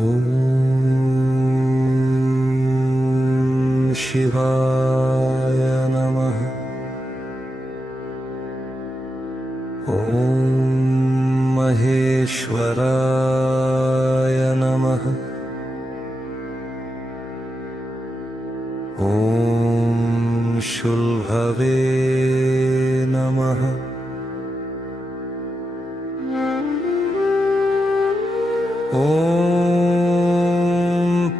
ॐ शिवाय नमः। ॐ महेश्वराय नमः। ॐ शुल्भवे नमः। ॐ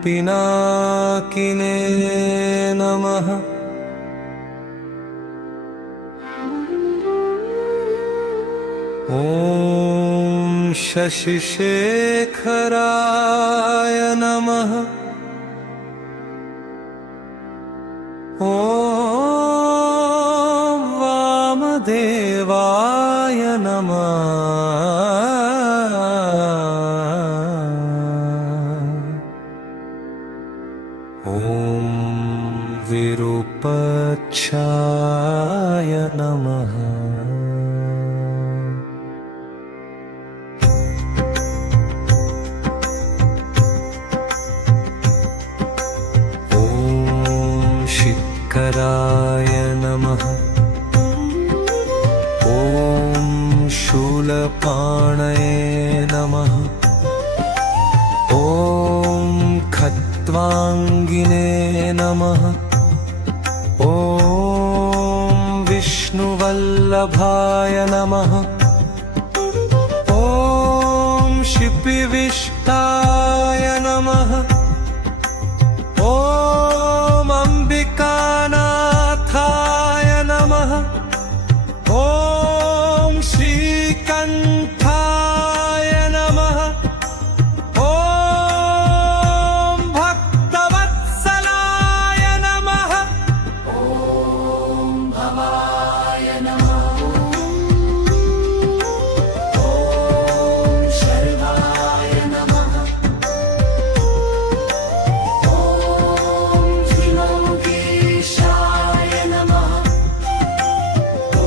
पिनाकिने नमः। ॐ शशिशेखराय नमः। ॐ वामदेवाय नमः। ॐ विरूपाक्षाय नमः। ॐ शिखराय नमः। ॐ शूलपाणये नमः। ॐ खट्वाङ्गिने नमः। ॐ विष्णुवल्लभाय नमः। ॐ शिपिविष्टाय नमः। ॐ अम्बिकानाथाय नमः। ॐ श्रीकण्ठाय नमः। ॐ भक्तवत्सलाय नमः। ॐ भवाय नमः। ॐ शर्वाय नमः। ॐ त्रिलोकेशाय नमः। ॐ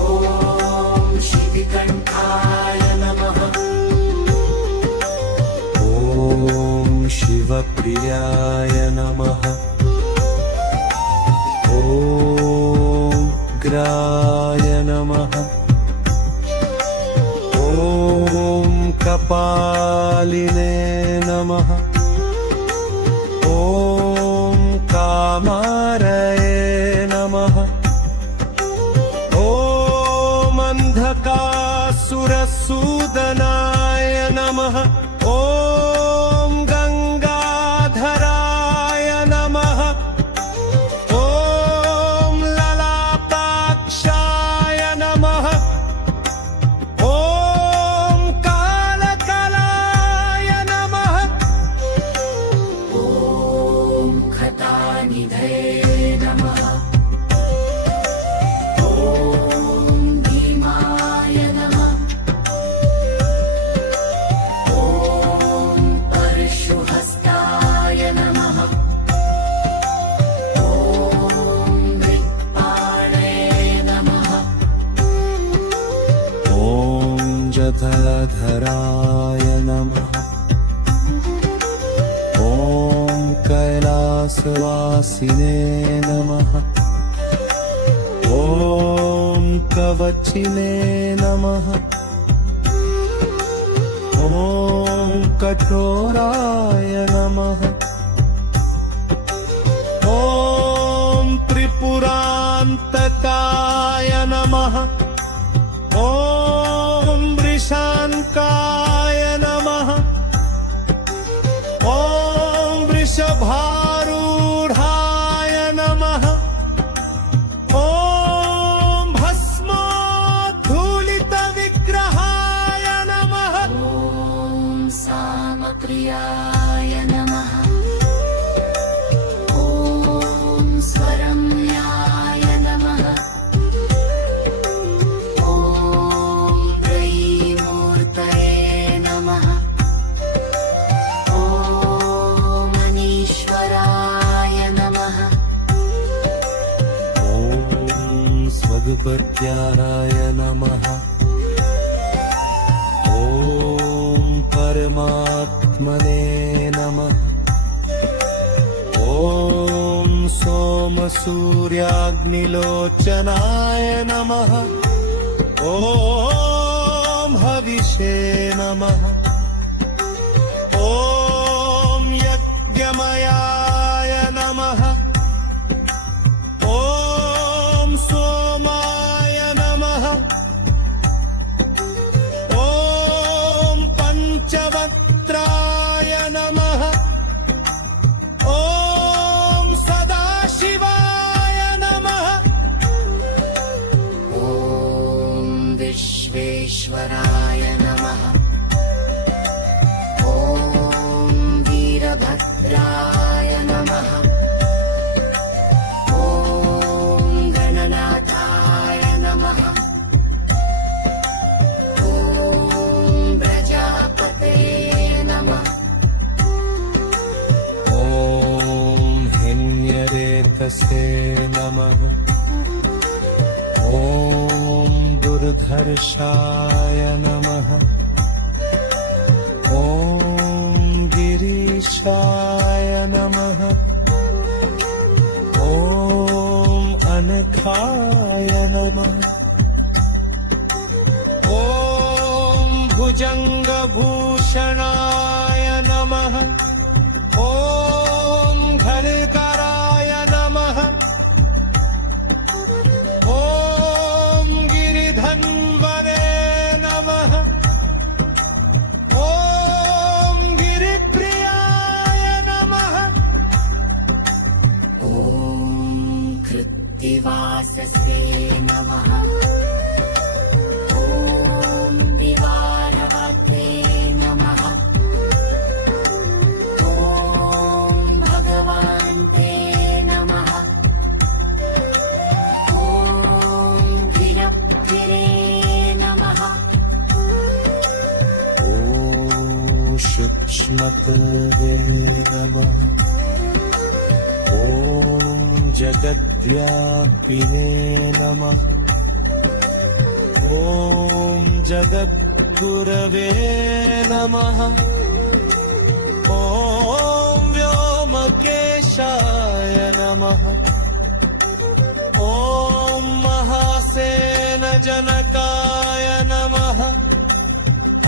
शितिकण्ठाय नमः। ॐ शिवप्रियाय नमः। ॐ उग्राय नमः। ॐ कपालिने नमः। ॐ कामारये नमः। ॐ अन्धकासुरसूदनाय नमः। ॐ गङ्गाधराय नमः। ॐ ललाटाक्षाय नमः। ॐ कालकलाय नमः। ॐ खटानिधये नमः। ॐ भीमाय नमः। ॐ परशुहस्ताय नमः। ॐ मृत्पाणये नमः। ॐ जठरधराय नमः। ॐ कैलासवासिने नमः। ॐ कवचिने नमः। ॐ कठोराय नमः। ॐ त्रिपुरान्तकाय नमः। ॐ वृषान्काय नमः। ॐ वृषभारूढाय नमः। ॐ भस्मोद्धूलितविग्रहाय नमः। ॐ सामप्रियाय नमः। ॐ स्वरम्याय नमः। ॐ त्रयीमूर्तये नमः। ॐ मनीश्वराय नमः। ॐ स्वगुपत्याराय नमः। ॐ परमात्मने नमः। सूर्याग्निलोचनाय नमः ॐ हविषे नमः ॐ यज्ञमयाय नमः ॐ सोमाय नमः ॐ पञ्चवक्त्राय नमः ॐ सदाशिवाय नमः ॐ विश्वेश्वराय नमः ॐ वीरभद्राय नमः ॐ गणनाथाय नमः ॐ प्रजापतये नमः ॐ हिन्यरेतसे नमः ॐ दुर्धर्षाय नमः ॐ गिरीशाय नमः ॐ अनखाय नमः ॐ भुजङ्गभूषणाय नमः ॐ घनकराय नमः ॐ गिरिधन्वने नमः ॐ गिरिप्रियाय नमः ॐ कृत्तिवाससे नमः ॐ दिवारवते नमः ॐ भगवन्ते नमः ॐ गिरप्तिरे नमः ॐ सूक्ष्मतवे नमः ॐ जगद्व्यापिने नमः ॐ जगद्गुरवे नमः ॐ व्योमकेशाय नमः ॐ महासेनजनकाय नमः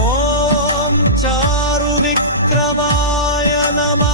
ॐ चारुविक्रमाय नमः